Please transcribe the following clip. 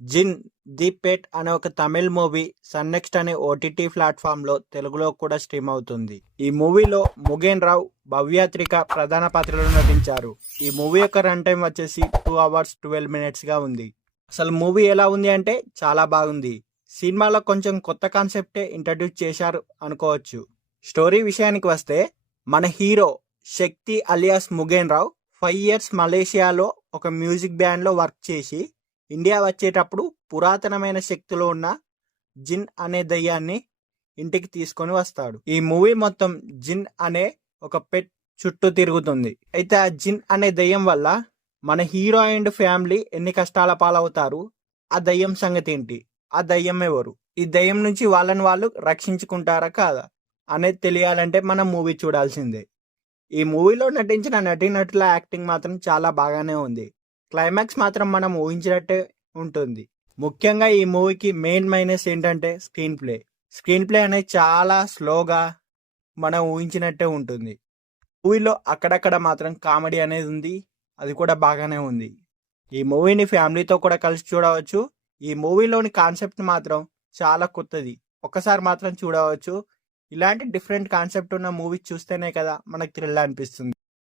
జిన్ the పెట్ అనే ఒక Tamil movie sun next అనే ఓటీటీ ప్లాట్ఫామ్ లో తెలుగులో కూడా స్ట్రీమ్ అవుతుంది. ఈ మూవీలో ముగేన్ రావు, భవ్యాత్రిక ప్రధాన పాత్రలో నటించారు. ఈ మూవీ యొక్క రన్ టైం వచ్చేసి 2 hours 12 minutes గా ఉంది. అసలు మూవీ ఎలా ఉంది అంటే చాలా బాగుంది. సినిమాలో కొంచెం కొత్త కాన్సెప్టే ఇంట్రడ్యూస్ చేశారు అనుకోవచ్చు. స్టోరీ విషయానికి వస్తే మన హీరో శక్తి అలియాస్ ముగేన్ రావు 5 years మలేషియాలో ఒక మ్యూజిక్ బ్యాండ్లో వర్క్ చేసి ఇండియా వచ్చేటప్పుడు పురాతనమైన శక్తిలో ఉన్న జిన్ అనే దయ్యాన్ని ఇంటికి తీసుకొని వస్తాడు. ఈ మూవీ మొత్తం జిన్ అనే ఒక పెట్ చుట్టూ తిరుగుతుంది. అయితే ఆ జిన్ అనే దయ్యం వల్ల మన హీరో అండ్ ఫ్యామిలీ ఎన్ని కష్టాల పాలవుతారు, ఆ దయ్యం సంగతి ఏంటి, ఆ దయ్యం ఎవరు, ఈ దయ్యం నుంచి వాళ్ళని వాళ్ళు రక్షించుకుంటారా కాదా అనేది తెలియాలంటే మనం మూవీ చూడాల్సిందే. ఈ మూవీలో నటించిన నటీనటుల యాక్టింగ్ మాత్రం చాలా బాగానే ఉంది. క్లైమాక్స్ మాత్రం మనం ఊహించినట్టే ఉంటుంది. ముఖ్యంగా ఈ మూవీకి మెయిన్ మైనస్ ఏంటంటే స్క్రీన్ ప్లే అనేది చాలా స్లోగా మనం ఊహించినట్టే ఉంటుంది. మూవీలో అక్కడక్కడ మాత్రం కామెడీ అనేది ఉంది, అది కూడా బాగానే ఉంది. ఈ మూవీని ఫ్యామిలీతో కూడా కలిసి చూడవచ్చు. ఈ మూవీలోని కాన్సెప్ట్ మాత్రం చాలా కొత్తది, ఒక్కసారి మాత్రం చూడవచ్చు. ఇలాంటి డిఫరెంట్ కాన్సెప్ట్ ఉన్న మూవీ చూస్తేనే కదా మనకు థ్రిల్ అనిపిస్తుంది.